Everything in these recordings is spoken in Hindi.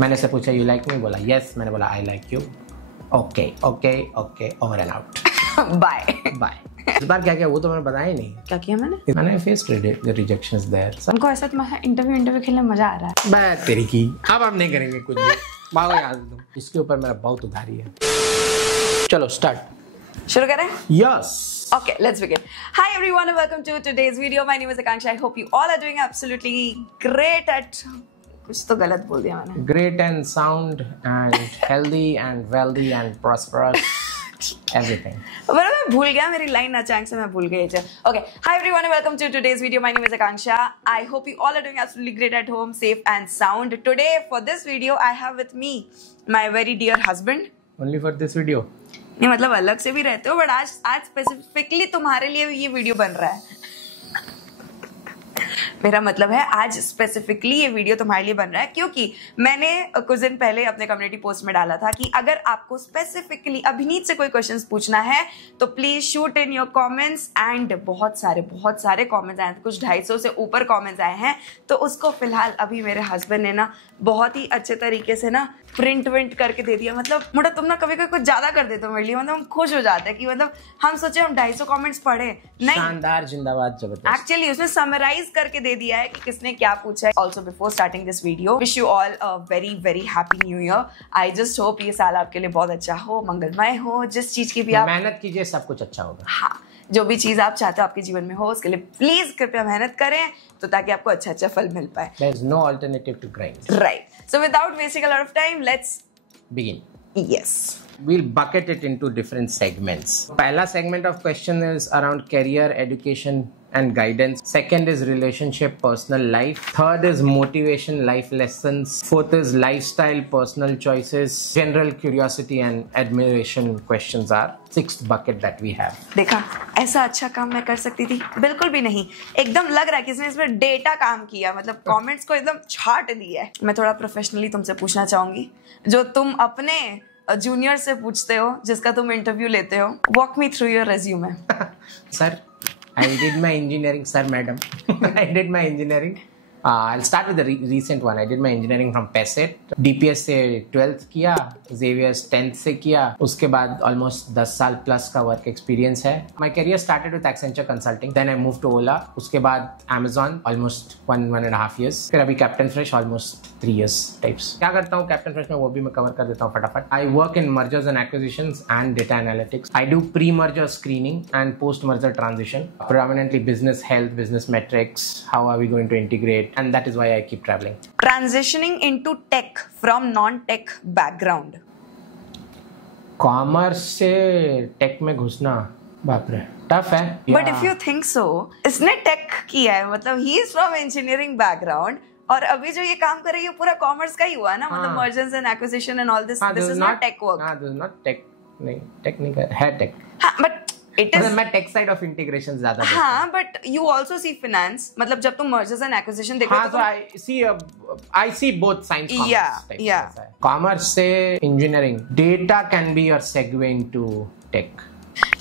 मैंने से पूछा यू लाइक मी, बोला यस, मैंने बोला I like you. Okay okay okay, over and out, bye bye. इस बार क्या किया वो तो मैंने बताया ही नहीं। क्या किया मैंने फेस्ड रिजेक्शंस देयर। हमको ऐसा तुम्हारा इंटरव्यू खेलने मजा आ रहा है। बात तेरी की, अब हम नहीं करेंगे कुछ भी। भागो याद तुम, इसके ऊपर मेरा बहुत उधारी है। चलो स्टार्ट, शुरू करें? Yes. Okay, let's begin. Hi everyone and welcome to today's video. My name is Akanksha. I hope you all are doing absolutely great at... कुछ तो गलत बोल दिया मैंने। Great and sound and healthy and wealthy and prosperous. Everything. मैं भूल गया, मेरी लाइन अचानक से मैं भूल गई। Okay, hi everyone and welcome to today's video. My name is Akanksha. I hope you all are doing absolutely great at home, safe and sound. Today for this video I have with me my very dear husband. Only for this video? नहीं मतलब अलग से भी रहते हो, बट आज स्पेसिफिकली तुम्हारे लिए ये वीडियो बन रहा है। मेरा मतलब है आज स्पेसिफिकली ये वीडियो तुम्हारे लिए बन रहा है क्योंकि मैंने कुछ दिन पहले अपने कम्युनिटी पोस्ट में डाला था कि अगर आपको स्पेसिफिकली अभिनीत से कोई क्वेश्चंस पूछना है तो please shoot in your comments. And बहुत सारे कमेंट्स आए, कुछ 250 से ऊपर कमेंट्स आए हैं। तो उसको फिलहाल अभी मेरे हस्बैंड ने ना बहुत ही अच्छे तरीके से ना प्रिंट विंट करके दे दिया। मतलब मोटा तुम ना कभी कुछ ज्यादा कर देते हो मेरे लिए, मतलब हम खुश हो जाते हैं कि मतलब हम सोचे हम 250 कमेंट्स पढ़े, नहीं शानदार, जिंदाबाद, जबरदस्त। एक्चुअली उसने समराइज करके दे दिया है कि किसने क्या पूछा है। Also before starting this video, wish you all a very very happy new year. I just hope ये साल आपके लिए बहुत अच्छा हो, मंगलमय हो, जिस चीज की भी आप मेहनत कीजिए सब कुछ अच्छा होगा। हाँ, जो भी चीज आप चाहते हो आपके जीवन में हो उसके लिए प्लीज कृपया मेहनत करें तो ताकि आपको अच्छा फल मिल पाए। There is no alternative to grind. Right. So without wasting a lot of time, let's begin. Yes. We'll bucket it into different segments. Pehla segment of question is around career, education and guidance. Second is relationship, personal life. Third is motivation, life lessons. Fourth is lifestyle, personal choices. General curiosity and admiration questions are sixth bucket that we have. देखा, ऐसा अच्छा काम मैं कर सकती थी? बिल्कुल भी नहीं। एकदम लग रहा है किसने इसमें डेटा काम किया, मतलब कमेंट्स को एकदम छाट दिया है। मैं थोड़ा प्रोफेशनली तुमसे पूछना चाहूंगी, जो तुम अपने जूनियर से पूछते हो, जिसका तुम इंटरव्यू लेते हो, walk me through your resume. Sir, I did my engineering, sir, madam. I did my engineering. I'll start with the recent one. I did my engineering from PESET. DPS से 12th किया, Xavier's 10th से किया, उसके बाद almost 10 साल plus का work experience है। My career started with Accenture Consulting, then I moved to Ola, उसके बाद Amazon almost 1.5 years, फिर अभी Captain Fresh almost 3 years types। क्या करता हूँ Captain Fresh में वो भी मैं cover कर देता हूँ फटाफट। I work in mergers and acquisitions and data analytics. I do pre-merger screening and post-merger transition, predominantly business health, business metrics, how are we going to integrate, and that is why I keep traveling. Transitioning into tech from non-tech background. Commerce से tech में घुसना, बाप रे, tough है। But if you think so, इसने tech किया है, मतलब he is from engineering background, और अभी जो ये काम कर रही है पूरा कॉमर्स का ही हुआ ना, मतलब mergers and acquisition and all this. This is not tech work. हाँ, this is not tech, नहीं, tech नहीं कर, है tech. हाँ, but it is. मैं tech side of integration ज़्यादा देखता हूँ। हाँ, but you also see finance, मतलब जब तुम mergers and acquisition देखो हाँ, so I see both science, commerce types. Yeah. Commerce से engineering, data can be your segue into tech.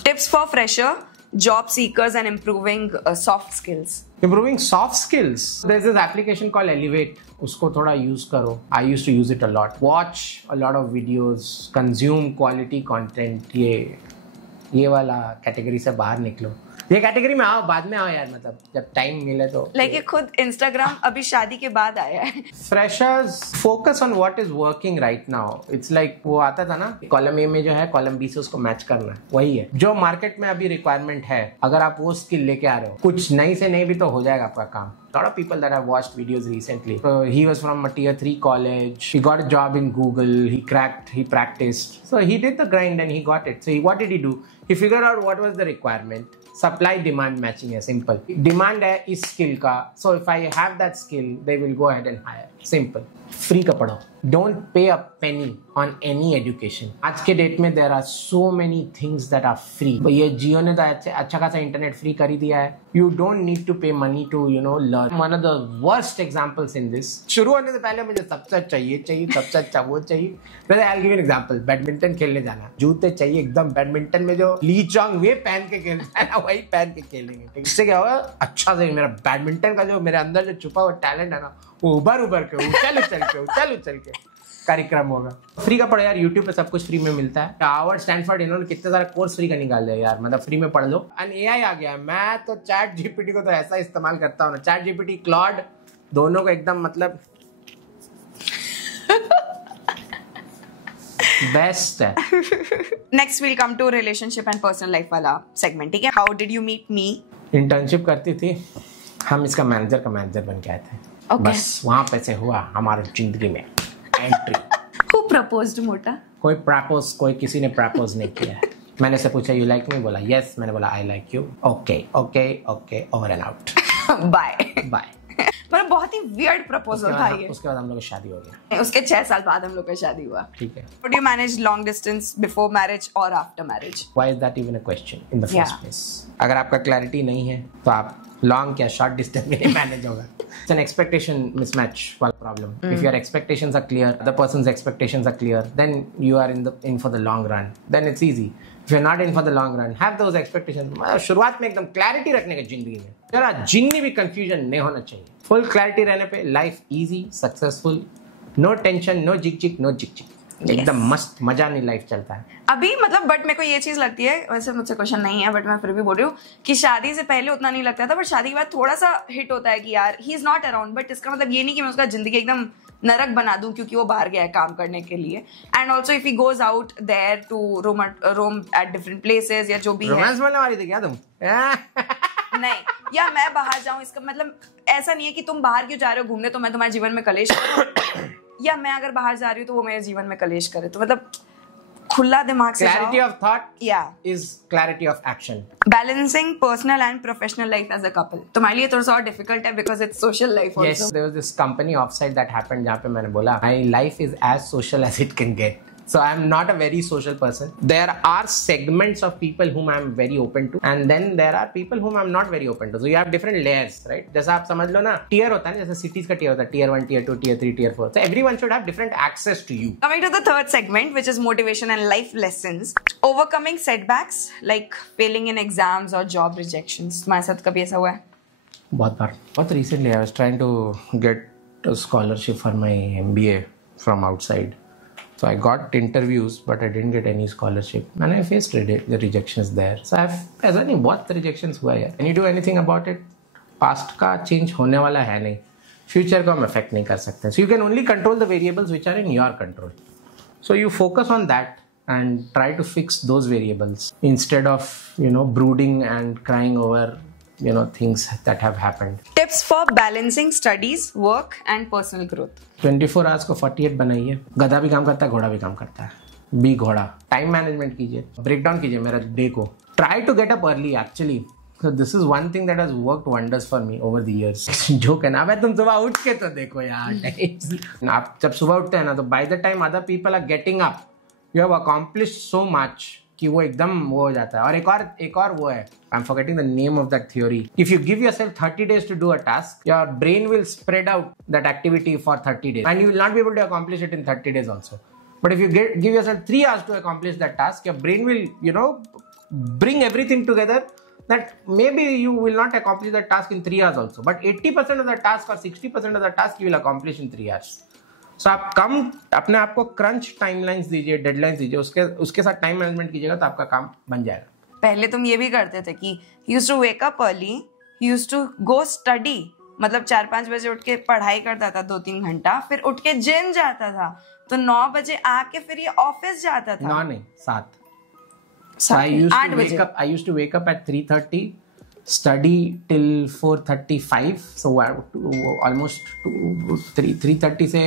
Tips for fresher, job seekers and improving soft skills. Improving soft skills. There's this application called Elevate. उसको थोड़ा use करो. I used to use it a lot. Watch a lot of videos. Consume quality content. ये वाला कैटेगरी से बाहर निकलो। ये कैटेगरी में आओ, बाद में आओ यार, मतलब जब टाइम मिले तो। लाइक ये खुद इंस्टाग्राम अभी शादी के बाद आया है। Freshers focus on what is working right now. It's like वो आता था ना, कॉलम ए में जो है कॉलम बी से उसको मैच करना है, वही है जो मार्केट में अभी रिक्वायरमेंट है। अगर आप वो स्किल लेके आ रहे हो, कुछ नई से नहीं भी तो हो जाएगा आपका काम। lot of people that I've watched videos recently. So he was from a tier 3 college. He got a job in Google. He practiced. So he did the grind and he got it. So what did he do? He figured out what was the requirement. Supply demand matching है, simple. Demand है इस skill का. So if I have that skill, they will go ahead and hire. Simple. Free का पढ़ो. Don't pay a penny on any education. आज के डेट में there are so many things that are free. ये जियो ने तो अच्छा खासा इंटरनेट फ्री कर ही दिया है. You don't need to pay money to learn. One of the worst examples in this. शुरू होने से पहले मुझे सबसे अच्छा ये चाहिए, सबसे अच्छा वो चाहिए. Then I'll give you an example. Badminton खेलने जाना, जूते चाहिए एकदम बैडमिंटन में जो ली चोंग वे पहन के खेलना है ना, वही पहन के खेलेंगे। इससे क्या होगा, अच्छा से मेरा बैडमिंटन का जो मेरे अंदर जो छुपा हुआ टैलेंट है ना, वो उभर के उछल के कार्यक्रम होगा। फ्री का पढ़ो यार, यूट्यूब पे सब कुछ फ्री में मिलता है। हार्वर्ड, स्टैनफोर्ड, इन्होंने कितने सारे कोर्स फ्री का निकाल दिया यार, मतलब फ्री में पढ़ लो। एंड एआई आ गया है, मैं तो चैट जीपीटी को तो ऐसा इस्तेमाल करता हूँ ना, चैट जीपीटी, क्लॉड, दोनों को एकदम मतलब बेस्ट है। Next will come to relationship and personal life वाला सेगमेंट, ठीक है। How did you meet me? Internship करती थी, हम इसका मैनेजर का मैनेजर बन के आए थे। Okay. बस वहां पे से हुआ हमारी जिंदगी में एंट्री। Who proposed, मोटा? कोई प्रपोज, कोई किसी ने प्रपोज नहीं किया है। मैंने से पूछा यू लाइक मी, बोला यस, मैंने बोला I like you, okay okay okay, over and out, bye bye. मतलब बहुत ही वियर्ड प्रपोजल था ये। उसके बाद हम लोग की शादी हो गया। उसके 6 साल बाद हम लोग का शादी हुआ। ठीक है। Would you manage long distance before marriage or after marriage? Why is that even a question in the first Yeah. place? अगर आपका क्लैरिटी नहीं है तो आप लॉन्ग क्या शॉर्ट डिस्टेंस में नहीं मैनेज होगा। It's an expectation mismatch वाला problem. If your expectations are clear, the person's expectations are clear, then you are in for the long run. Then it's easy. If you're not in for the long run, have those expectations. शुरुआत में एकदम क्लैरिटी रखने की जिंदगी में, जरा जिन्नी भी कंफ्यूजन नहीं होना चाहिए। फुल क्लैरिटी रहने पे life easy, successful, no tension, no जिक जिक, नो जिक जिक, एकदम मस्त मजा नहीं लाइफ चलता है अभी। मतलब बट मेरे को ये चीज लगती है, वैसे मुझसे क्वेश्चन नहीं है बट मैं फिर भी बोल रही हूँ कि शादी से पहले उतना नहीं लगता था, बट शादी के बाद थोड़ा सा हिट होता है कि यार he is not around. But इसका मतलब ये नहीं कि मैं उसका जिंदगी एकदम नरक बना दूं क्योंकि वो बाहर गया है काम करने के लिए। And also if he goes out there to roam at different places या जो भी है। रोमांस बोलने वाली थी क्या तुम? नहीं, या मैं बाहर जाऊं, इसका मतलब ऐसा नहीं है कि तुम बाहर क्यों जा रहे हो घूमने तो मैं तुम्हारे जीवन में कलेश करूं, या मैं अगर बाहर जा रही हूँ तो वो मेरे जीवन में कलेश करे। तो मतलब खुला दिमाग से क्लैरिटी ऑफ थॉट या is clarity of action. Balancing personal and professional life as a couple तुम्हारे लिए थोड़ा सा और डिफिकल्ट है because it's social life also. Yes, there was this company offsite that happened जहाँ पे मैंने बोला my life is as social as it can get. So I am not a very social person. There are segments of people whom I am very open to, and then there are people whom I am not very open to. So you have different layers, right? जैसा आप समझ लो ना, tier होता है ना, जैसे cities का tier होता है, tier 1, tier 2, tier 3, tier 4. So everyone should have different access to you. Coming to the third segment, which is motivation and life lessons. Overcoming setbacks like failing in exams or job rejections. तुम्हारे साथ कभी ऐसा हुआ है? बहुत बार। बहुत recently I was trying to get a scholarship for my MBA from outside. So I got interviews, but I didn't get any scholarship, and I faced the rejections there. So ऐसा नहीं, बहुत rejections हुआ है। Can you do anything about it? Past का change होने वाला है नहीं, future को हम affect नहीं कर सकते। So you can only control the variables which are in your control. So you focus on that and try to fix those variables instead of brooding and crying over things that have happened. Tips for balancing studies, work and personal growth. 24 hours को 48 बनाइए। गधा भी काम करता है, घोड़ा भी काम करता है। बी घोड़ा। टाइम मैनेजमेंट कीजिए, ब्रेक डाउन कीजिए मेरा डे को। Try to get up early actually. So this is one thing that has worked wonders for me over the years. जो कहना है तुम सुबह उठ के तो देखो यार। आप जब सुबह उठते हैं ना तो by the time other people are getting up, you have accomplished so much कि वो एकदम वो हो जाता है। और एक और वो है, I'm forgetting the name of that theory. If you give yourself 30 days to do a task, your brain will spread out that activity for 30 days, and you will not be able to accomplish it in 30 days also. But if you give yourself 3 hours to accomplish that task, your brain will, bring everything together that maybe you will not accomplish that task in 3 hours also, but 80% of the task or 60% of the task you will accomplish in 3 hours. So आप कम अपने आप को क्रंच टाइमलाइंस दीजिए, डेडलाइंस दीजिए, उसके साथ टाइम मैनेजमेंट कीजिएगा तो आपका काम बन जाएगा। पहले तुम ये भी करते थे कि used to wake up early, used to go study, मतलब 4-5 बजे उठ के पढ़ाई करता था 2-3 घंटा, फिर उठ के जिम जाता था, तो 9 बजे आके फिर ये ऑफिस जाता था। 9 नहीं 7। I used to wake up at 3:30, study till 4:35, so almost 3:30 से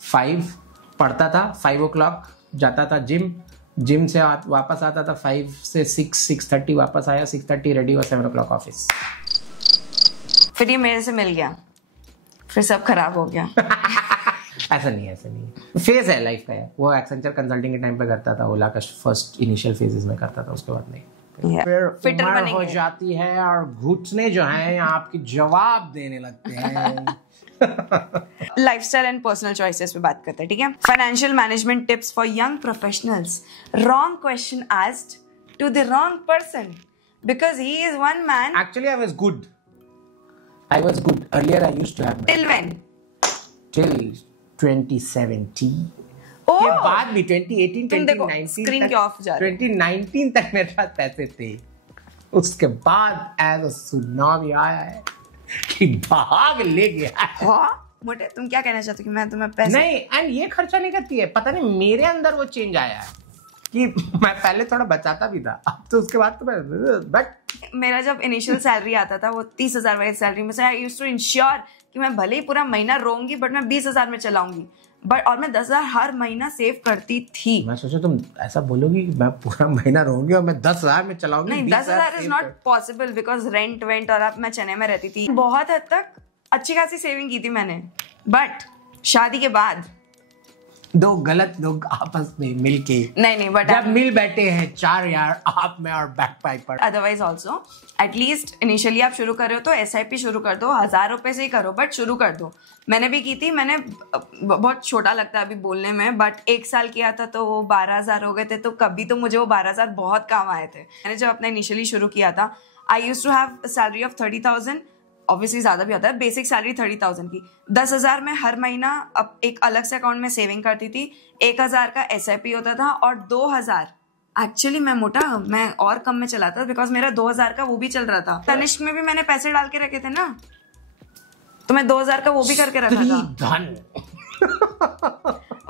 5 पढ़ता था, 5 o'clock जाता था जिम से वापस आता था 5 से 6:30 वापस आया, 6:30 रेडी हुआ, 7 o'clock ऑफिस। फिर ये मेरे से मिल गया, फिर सब खराब हो गया। ऐसा नहीं फेज है लाइफ का यार। वो एक्सेंचर कंसल्टिंग के टाइम पे करता था, ओला का फर्स्ट इनिशियल फेजेस में करता था, उसके बाद नहीं। फिर उम्र हो जाती है और घुटने जो हैं आपकी जवाब देने लगते हैं। लाइफस्टाइल एंड पर्सनल चॉइसेस पे बात करते हैं, ठीक है। Financial management tips for young professionals. Wrong question asked to the wrong person because he is one man. Actually I was good earlier. I used to have till when? till 2017 के बाद भी 2018 स्क्रीन के ऑफ जा 2019 तक मेरे पास पैसे थे। उसके बाद एज सुनामी आया है कि भाग ले गया। हाँ मोटे, तुम क्या कहना चाहते हो कि मैं तुम्हें पैसे नहीं, एंड ये खर्चा नहीं करती है। पता नहीं मेरे अंदर वो चेंज आया है कि मैं पहले थोड़ा बचाता भी था, अब तो उसके बाद तो मैं बट मेरा जब इनिशियल सैलरी आता था वो 30,000 वाली सैलरी में से आई यूज्ड टू इंश्योर कि मैं भले ही पूरा महीना रोऊंगी बट मैं 20,000 में चलाऊंगी, बट और मैं 10,000 हर महीना सेव करती थी। मैं सोचा तुम ऐसा बोलोगी कि मैं पूरा महीना रहूंगी और मैं 10,000 में चलाऊंगी। नहीं, 10,000 is not possible because rent went, और अब मैं चेन्नई में रहती थी। बहुत हद तक अच्छी खासी सेविंग की थी मैंने, बट शादी के बाद दो गलत लोग आपस में मिलके नहीं बट जब मिल बैठे हैं 4 यार, आप में और back Piper. Otherwise also at least initially आप शुरू कर रहे हो तो SIP शुरू कर दो, 1,000 रुपए से ही करो बट शुरू कर दो। मैंने भी की थी, मैंने बहुत छोटा लगता है अभी बोलने में, बट 1 साल किया था तो वो 12,000 हो गए थे, तो कभी तो मुझे वो 12,000 बहुत काम आए थे। मैंने जब अपना इनिशियली शुरू किया था I used to have salary of 30,000, obviously ज्यादा भी होता है, बेसिक सैलरी 30,000 की। 10,000 में हर महीना अब एक अलग से अकाउंट में सेविंग करती थी, 1,000 का SIP होता था और 2,000 एक्चुअली मैं और कम में चलाता था बिकॉज मेरा 2,000 का वो भी चल रहा था। तनिष्क में भी मैंने पैसे डाल के रखे थे ना, तो मैं 2,000 का वो भी करके रखा था।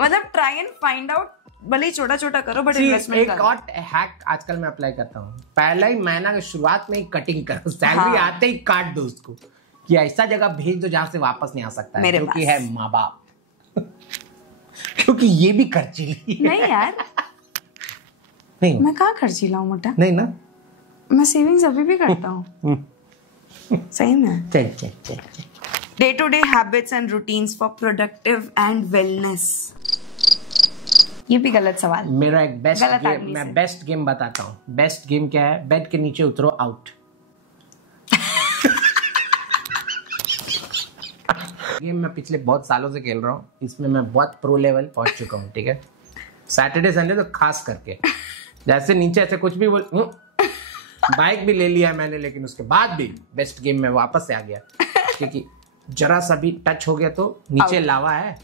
मतलब ट्राई एंड फाइंड आउट, भले ही छोटा छोटा करो बट इन्वेस्टमेंट करो। एक हैक आजकल मैं अप्लाई करता हूँ, पहला ही महीना की शुरुआत में ही कटिंग करो, सैलरी आते ही काट दो उसको, कि ऐसा जगह भेज दो जहां से वापस नहीं आ सकता है, क्योंकि है माँ बाप क्योंकि ये भी खर्चीली नहीं यार नहीं, मैं कहाँ खर्चीला हूँ मोटा, नहीं ना, मैं सेविंग्स अभी भी करता हूँ सही में। चल day to day habits and routines for productive and wellness. ये भी गलत सवाल। मेरा एक बेस्ट गेम, मैं बेस्ट गेम बताता हूँ। बेस्ट गेम क्या है? बेड के नीचे उतरो, आउट। गेम मैं पिछले बहुत सालों से खेल रहा हूँ, इसमें मैं बहुत प्रो लेवल पहुंच चुका हूँ। ठीक है, सैटरडे संडे तो खास करके जैसे नीचे ऐसे कुछ भी बोल, बाइक भी ले लिया है मैंने, लेकिन उसके बाद भी बेस्ट गेम में वापस से आ गया, क्योंकि जरा सा भी टच हो गया तो नीचे लावा है,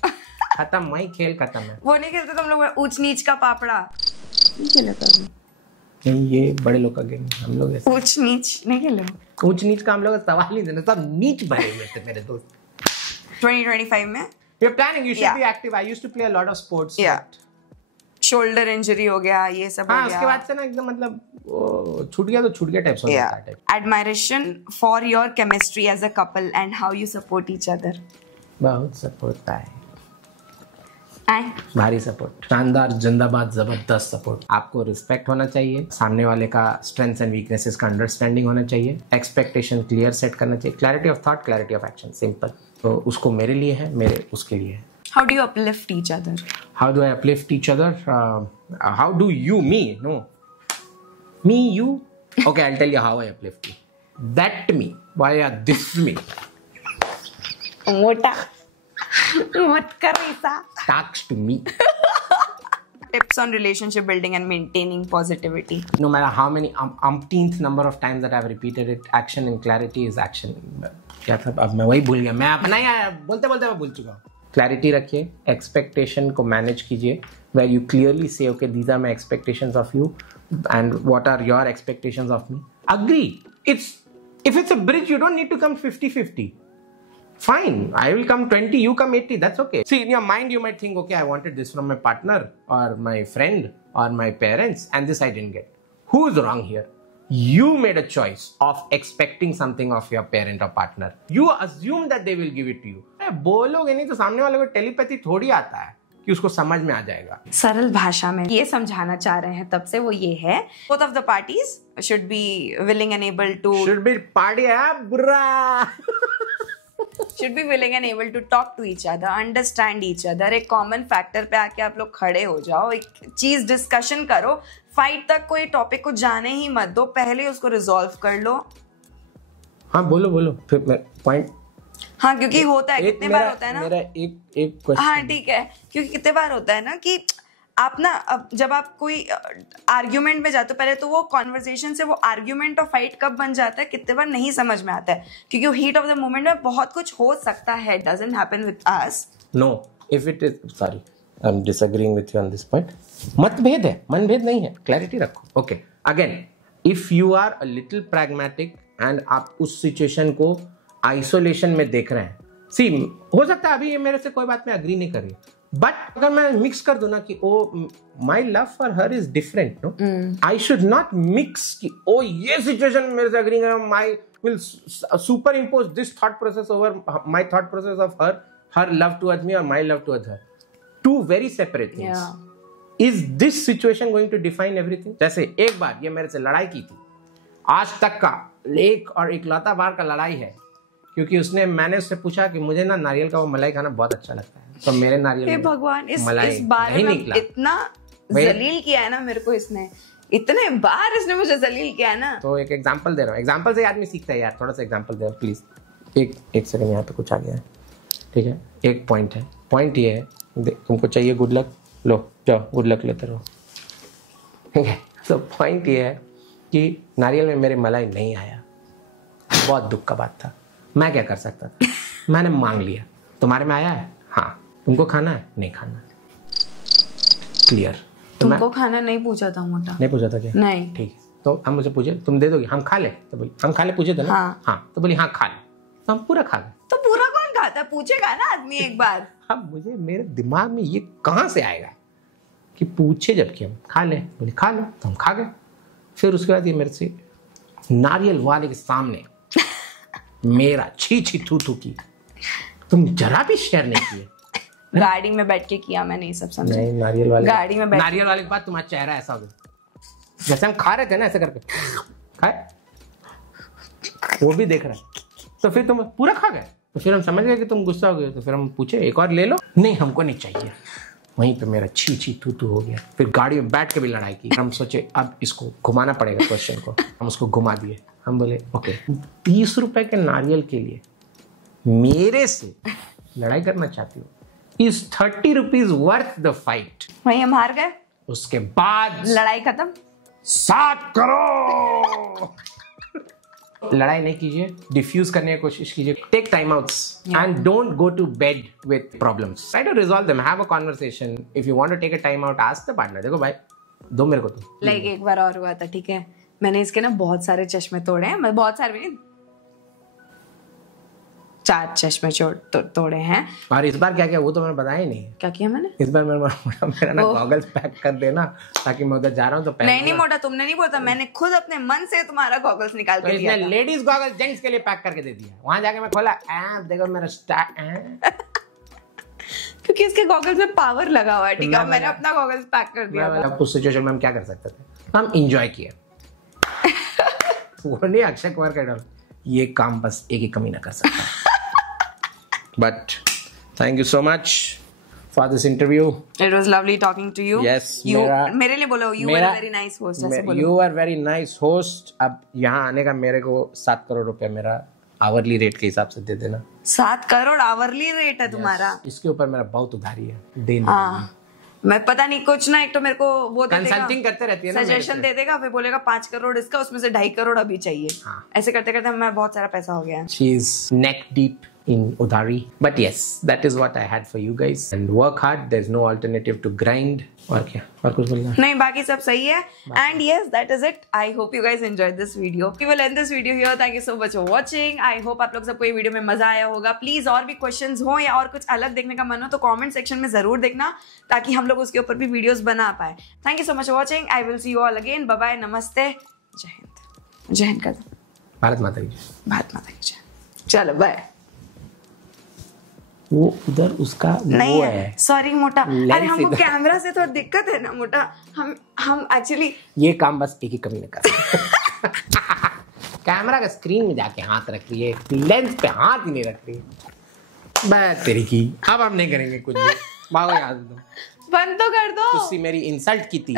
खत्म, वही खेल खत्म है। वो नहीं खेलते तुम लोग ऊंच नीच का पापड़ा? नहीं खेला कभी? नहीं, ये बड़े लोग का गेम, हम लोग ऐसे ऊंच नीच नहीं खेले। ऊंच नीच का हम लोग सवाल ही देना, सब नीच भरे हुए थे मेरे दोस्त। 2025 में You're planning, you should be active. I used to play a lot of sports. Shoulder injury हो गया, ये सब हो गया। उसके बाद से ना एकदम मतलब छूट गया तो छूट गया टाइप से होता है। Admiration for your chemistry as a couple and how you support each other. बहुत सपोर्ट है, भारी सपोर्ट, शानदार, जिंदाबाद, जबरदस्त सपोर्ट। आपको रिस्पेक्ट होना चाहिए, सामने वाले का स्ट्रेंथ्स एंड वीकनेसेस का अंडरस्टैंडिंग होना चाहिए, एक्सपेक्टेशन क्लियर सेट करना चाहिए, clarity of thought, clarity of action, simple. तो उसको मेरे लिए है, मेरे उसके लिए है। How do you uplift each other? How do I uplift each other? How do you, me? No. Me, you? Okay, I'll tell you how I uplift you. That me. Why are this me? मोटा मत कर ऐसा। Talks to me. Tips on relationship building and maintaining positivity. No matter how many umpteenth number of times that I've repeated it, action and clarity is action. क्या था? अब मैं वही भूल गया, मैं अपना यार बोलते बोलते मैं भूल चुका हूँ। क्लैरिटी रखिए, एक्सपेक्टेशन को मैनेज कीजिए, where you clearly say, okay, these are my expectations of you, and what are your expectations of me. Agree. If it's a bridge, you don't need to come 50-50. Fine, I will come 20, you come 80, that's okay. See, in your mind, you might think, okay, I wanted this from my partner or my friend or my parents, and this I didn't get. Who is wrong here? You made a choice of expecting something of your parent or partner. You assume that they will give it to you. बोलोगे नहीं तो सामने वाले को टेलीपैथी थोड़ी आता है कि उसको समझ में आ जाएगा। सरल भाषा में ये समझाना चाह रहे हैं तब से वो ये है, both of the parties should be willing and able to should be party है बुरा should be willing and able to talk to each other, understand each other, एक कॉमन फैक्टर पे आके आप लोग खड़े हो जाओ, एक चीज डिस्कशन करो, फाइट तक कोई टॉपिक को जाने ही मत दो, पहले उसको रिजॉल्व कर लो। हाँ बोलो फिर मैं पॉइंट। हाँ क्योंकि होता है, कितने बार होता है ना, मेरा एक क्वेश्चन। हाँ ठीक है, क्योंकि कितने बार होता है ना कि आप ना, अब जब आप कोई आर्ग्यूमेंट में जाते हो, पहले तो वो कॉन्वर्सेशन से वो आर्ग्यूमेंट और फाइट कब बन जाता है, कितने बार नहीं समझ में आता है, क्योंकि हीट ऑफ द मोमेंट में बहुत कुछ हो सकता है, doesn't happen with us. No, if it is, sorry, I am disagreeing with you on this point. मतभेद है, मनभेद नहीं है, क्लैरिटी रखो. Okay, again if you are a little pragmatic and आप उस सिचुएशन को आइसोलेशन में देख रहे हैं, सी हो सकता है अभी ये मेरे से कोई बात में अग्री नहीं कर रही, बट अगर मैं मिक्स कर दूं ना कि oh my love for her is different, no, I should not mix कि ओ ये सिचुएशन मेरे से अग्री कर, my will superimpose this thought process over my thought process of her love towards me और my love towards her. Two very separate things. Is this situation going to define everything? जैसे एक बार ये मेरे से लड़ाई की थी, आज तक का एक और इकलौता बार का लड़ाई है, क्योंकि मैंने उससे पूछा कि मुझे ना नारियल का वो मलाई खाना बहुत अच्छा लगता है, तो मेरे नारियल भगवान इस बार में इतना जलील किया है ना मेरे को, इसने इतने बार इसने मुझे जलील किया है ना. तो एक एग्जांपल दे रहा हूँ, एग्जांपल से आदमी सीखता है यार. थोड़ा सा एग्जांपल दे प्लीज. एक सेकंड, यहाँ पे कुछ आ गया है, ठीक है. एक पॉइंट है, पॉइंट ये है, तुमको चाहिए गुड लक, लो जाओ गुड लक लेते रहो, ठीक है. तो पॉइंट ये है कि नारियल में मेरे मलाई नहीं आया, बहुत दुख का बात था. मैं क्या कर सकता था, मैंने मांग लिया. तुम्हारे में आया है? हाँ. तुमको खाना है? नहीं खाना. क्लियर. तुमको खाना नहीं पूछा था मोटा. नहीं पूछा था क्या? नहीं. ठीक है, तो हम मुझे पूछे तुम दे दोगे, हम खा ले, तो बोली हम खा ले, पूछे थे ना. हाँ, तो बोली हाँ खा ले, तो हम पूरा खा ले. तो पूरा कौन खाता है, पूछेगा ना आदमी एक बार. अब मुझे मेरे दिमाग में ये कहाँ से आएगा कि पूछे, जबकि हम खा ले. बोली खा लो, तो हम खा गए. फिर उसके बाद ये मेरे से नारियल वाले के सामने मेरा छी थू की, तुम जरा भी शेयर नहीं किए. गाड़ी में बैठ के किया मैंने ये सब, समझे? नहीं, नारियल वाले गाड़ी में बैठ, नारियल वाले के बाद तुम्हारा चेहरा ऐसा हो गया जैसे हम खा रहे थे ना, ऐसे करके खाए, वो भी देख रहा है. तो फिर तुम पूरा खा गए, तो फिर हम समझ गए कि तुम गुस्सा हो गए. तो फिर हम पूछे एक और ले लो. नहीं, हमको नहीं चाहिए. वहीं पे मेरा छी थू हो गया. फिर गाड़ी में बैठ के भी लड़ाई की. हम सोचे अब इसको घुमाना पड़ेगा क्वेश्चन को. हम उसको घुमा दिए. हम बोले ओके, 30 रुपए के नारियल के लिए मेरे से लड़ाई करना चाहती हो? Is 30 rupees worth the fight? वहीं हम हार गए. उसके बाद लड़ाई खत्म. 7 करोड़. लड़ाई नहीं कीजिए, डिफ्यूज करने की कोशिश कीजिए. Take time outs and don't go to bed with problems. Try to resolve them, have a conversation. If you want to take a time out, ask the partner, देखो भाई दो मेरे को तुम. लाइक एक बार और हुआ था, ठीक है, मैंने इसके ना बहुत सारे चश्मे तोड़े हैं, मतलब बहुत सारे नहीं, 4 चश्मे तोड़े हैं. और इस बार क्या किया वो तो मैंने बताया ही नहीं. क्या किया मैंने इस बार मेरा ना गॉगल्स पैक कर देना, ताकि मैं उधर जा रहा हूँ तो नहीं मोटा, तुमने नहीं बोला, मैंने खुद अपने मन से तुम्हारा गॉगल्स निकाल के दिया था. लेडीज गॉगल्स जेंट्स के लिए पैक करके दे दिया. वहां जाके मैं खोला, देखो मेरा स्टार, क्योंकि इसके गॉगल्स में पावर लगा हुआ है, ठीक है. मैंने अपना गॉगल्स पैक कर दिया था. उस सिचुएशन में हम क्या कर सकते थे, हम एंजॉय किए. वो नहीं अक्षय कुमार का डर, ये काम बस एक ही कमी ना कर सकता. But thank you so much for this interview. It was lovely talking to you. Yes. मेरे लिए बोलो, you were a very nice host. ऐसे बोलो. You were very nice host. अब यहाँ आने का मेरे को 7 करोड़ रुपए मेरा आवरली रेट के हिसाब से दे देना. 7 करोड़ आवरली रेट है तुम्हारा? इसके ऊपर मेरा बहुत उधारी है, देना. हाँ, मैं पता नहीं कुछ ना, एक तो मेरे को वो कंसल्टिंग करते रहती है ना, सजेशन दे देगा, फिर बोलेगा 5 करोड़ इसका, उसमें से 2.5 करोड़ अभी चाहिए. हाँ. ऐसे करते करते मैं बहुत सारा पैसा हो गया. She is neck deep in udhari, but yes, that is what I had for you guys. And work hard, there's no alternative to grind. और क्या, और कुछ बोलना? नहीं, बाकी सब सही है. And yes, that is it. I hope you guys enjoyed this video. We will end this video here. Thank you so much for watching. I hope आप लोग सबको ये वीडियो में मजा आया होगा. प्लीज और भी क्वेश्चंस हो या और कुछ अलग देखने का मन हो तो कमेंट सेक्शन में जरूर देखना, ताकि हम लोग उसके ऊपर भी वीडियोस बना पाए. Thank you so much for watching. I will see you all again. Bye bye, नमस्ते, जय हिंद. जय हिंद कर दो. भारत माता की जय. भारत माता की जय. चलो बाय. वो उधर उसका नहीं वो है. सॉरी मोटा, अरे हमको कैमरा से थोड़ा दिक्कत है ना मोटा. हम एक्चुअली ये काम बस एक ही कमी न कर. कैमरा का स्क्रीन में जाके हाथ रख रही है, लेंस पे हाथ ही नहीं रख रही है. बात तेरी की. अब हम नहीं करेंगे कुछ भी. भागो याद दो, बंद तो कर दो. उससे मेरी इंसल्ट की थी.